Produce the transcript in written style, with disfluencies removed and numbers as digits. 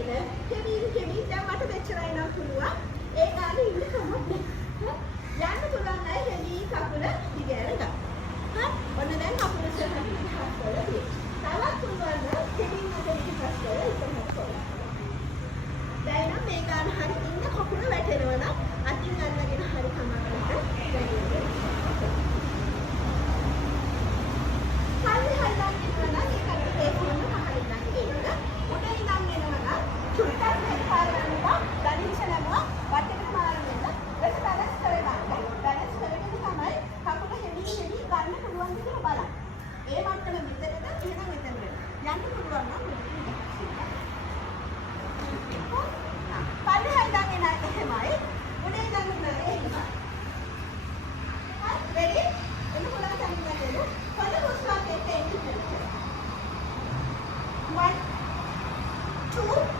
වැටෙන කෙමින් දැන් මට මෙච්චරයි නම් පුළුවන්. ඒ ගානේ ඉන්න කමක් නැහැ. යන්න පුළුවන් අය හෙලී කකුල දිගෑර ගන්න. හරි. ඔන්න දැන් කකුල ඉස්සරහට විහස් කරලා තියෙනවා. තවත් පුළුවන් නම් කෙමින් අතට විහස් කරලා ඉස්සරහට කරලා. දැන් නම් මේ ගාන හරි ඉන්න කකුල වැටෙනවා නම් අතින් අල්ලගෙන හරි කමක් නැහැ. ඒ මට්ටම මෙතනද එහෙනම් මෙතනද යන්න පුළුවන් නම් පල්ලෙහා ඉඳන් එන එහෙමයි උඩේ ඉඳන් එහෙමයි හරි රෙඩි එන්න පුළුවන් තනින් ගන්න පොඩ හුස්මක් එක්ක එන්න 1 2